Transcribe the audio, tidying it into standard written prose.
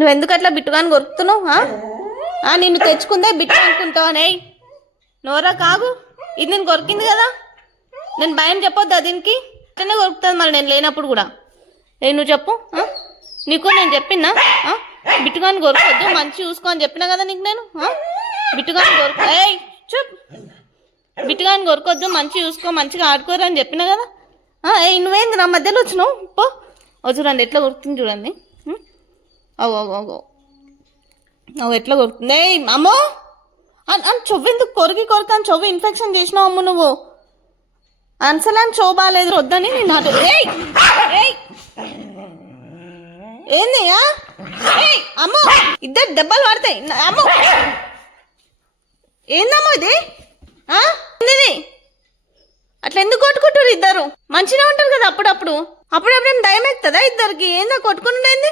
నువ్వు ఎందుకు అట్లా బిట్టుగాని కొరుకుతున్నావు? నిన్ను తెచ్చుకుందే బిట్టు అనుకుంటావనే. నోరా కాగు, ఇది నేను కొరికింది కదా, నేను భయం చెప్పొద్దా దీనికి? అట్లనే కొరుకుతుంది మరి నేను లేనప్పుడు కూడా. నువ్వు చెప్పు, నీకు నేను చెప్పినా బిట్టుగాని కొరకొద్దు, మంచి చూసుకో అని చెప్పినా కదా నీకు నేను. బిట్టుగాని కొరకు చూప్, బిట్టుగాని కొరకొద్దు, మంచి చూసుకో, మంచిగా ఆడుకోరు అని చెప్పినా కదా. నువ్వేంది నా మధ్యలో వచ్చినావు? పో. చూడండి ఎట్లా కొరుకుతుంది చూడండి. అవు అవు అవు అవు ఎట్లా కొరుకుతుంది. అమ్మో చెవ్వెందుకు కొరికి అని చెవు ఇన్ఫెక్షన్ చేసినావు అమ్మ నువ్వు. అన్సలాన్ చెవు బాగాలేదు వద్దని నేను అటు. ఏంది అమ్మో, ఇద్దరు దెబ్బలు పడతాయి అమ్మో. ఏందమ్మో ఇది? అట్లా ఎందుకు కొట్టుకుంటారు ఇద్దరు? మంచిగా ఉంటారు కదా అప్పుడప్పుడు. అప్పుడప్పుడేం దయం ఎక్కుతుందా ఇద్దరికి? ఏందా కొట్టుకుంటుండేంది?